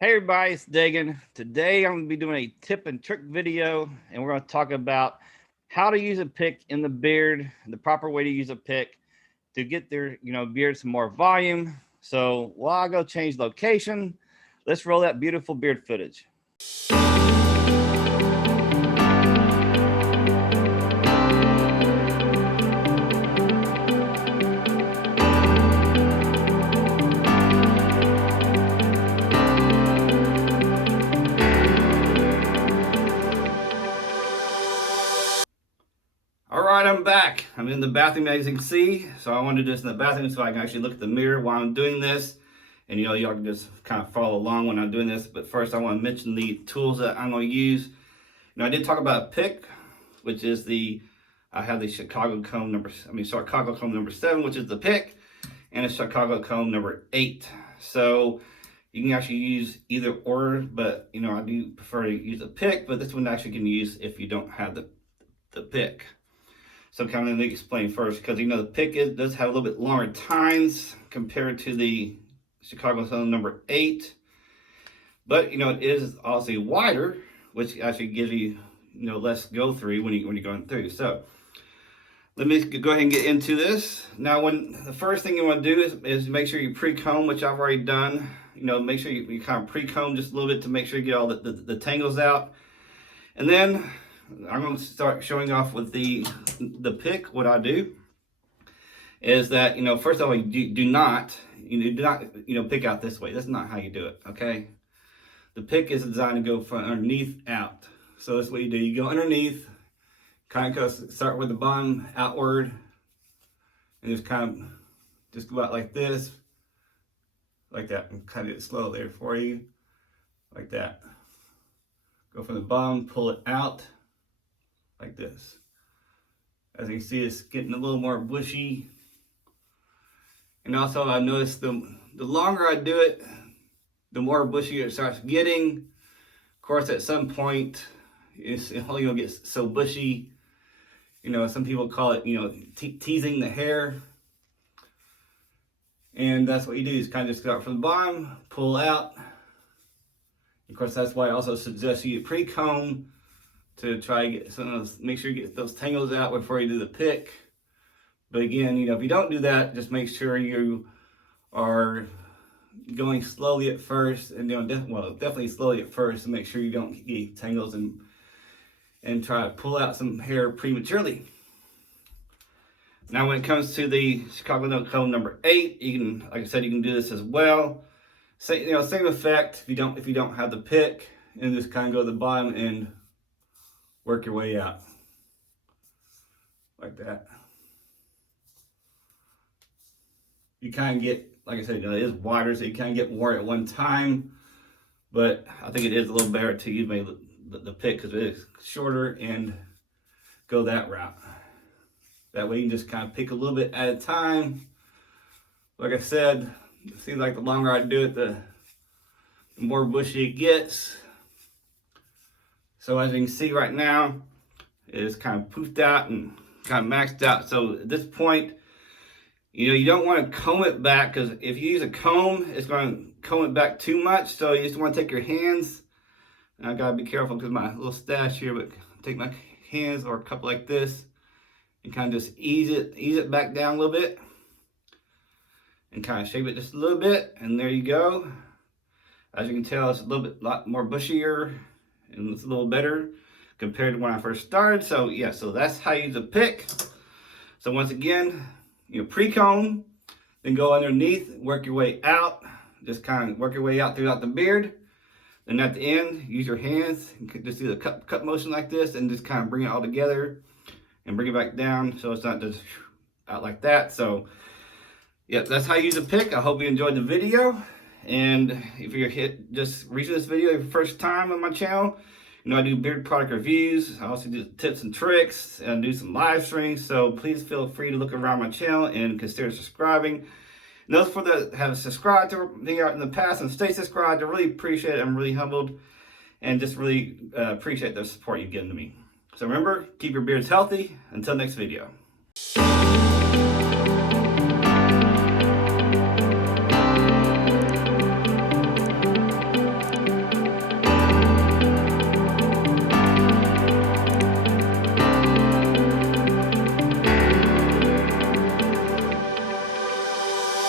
Hey everybody, it's Dagan. Today I'm going to be doing a tip and trick video, and we're going to talk about how to use a pick in the beard, the proper way to use a pick to get their beard some more volume. So while I go change location, let's roll that beautiful beard footage. All right, I'm back. I'm in the bathroom, as you can see. So I want to do this in the bathroom so I can actually look at the mirror while I'm doing this. And y'all can just kind of follow along when I'm doing this. But first, I want to mention the tools that I'm going to use. I did talk about a pick, which is I have the Chicago comb number 7, which is the pick, and a Chicago comb number 8. So you can actually use either or, but I do prefer to use a pick, but this one actually can use if you don't have the pick. So kind of let me explain first, because the pick does have a little bit longer tines compared to the Chicago comb number 8, but it is also wider, which actually gives you less go through when you're going through. So let me go ahead and get into this. Now, the first thing you want to do is make sure you pre-comb, which I've already done. Make sure you kind of pre-comb just a little bit to make sure you get all the tangles out. And then I'm going to start showing off with the pick. What I do is that first of all, you do not pick out this way. That's not how you do it. Okay. The pick is designed to go from underneath out. So that's what you do. You go underneath, kind of start with the bottom outward, and just go out like this, like that, and cut it slow there for you, like that. Go from the bottom, pull it out, like this. As you can see, it's getting a little more bushy. And also, I noticed the longer I do it, the more bushy it starts getting. Of course, at some point, it's only gonna get so bushy. Some people call it, teasing the hair. And that's what you do, is kind of just start from the bottom, pull out. Of course, that's why I also suggest you pre-comb to try to get make sure you get those tangles out before you do the pick. But again, if you don't do that, just make sure you are going slowly at first, and definitely slowly at first, to make sure you don't get tangles and try to pull out some hair prematurely. Now, when it comes to the Chicago comb number 8, you can, like I said, you can do this as well. Same effect if you don't have the pick, and just kind of go to the bottom and work your way out like that. You kind of get, like I said, it is wider, so you kind of get more at one time. But I think it is a little better to use maybe the pick, because it is shorter, and go that route. That way you can just kind of pick a little bit at a time. Like I said, it seems like the longer I do it, the more bushy it gets. So as you can see right now, it is kind of poofed out and kind of maxed out. So at this point, you don't want to comb it back, because if you use a comb, it's going to comb it back too much. So you just want to take your hands, and I gotta be careful because my little stash here, but take my hands or a cup like this and kind of just ease it back down a little bit, and kind of shape it just a little bit, and there you go. As you can tell, it's a lot more bushier, and it's a little better compared to when I first started. So yeah, so that's how you use a pick. So once again, pre-comb, then go underneath, work your way out. Just kind of work your way out throughout the beard. Then at the end, use your hands, and just do the cut motion like this, and just kind of bring it all together and bring it back down, so it's not just out like that. So yeah, that's how you use a pick. I hope you enjoyed the video. And if you're just reaching this video your first time on my channel, I do beard product reviews. I also do tips and tricks, and do some live streams. So please feel free to look around my channel and consider subscribing. And those that have subscribed to me in the past and stay subscribed, I really appreciate it. I'm really humbled, and just really appreciate the support you've given to me. So remember, keep your beards healthy. Until next video.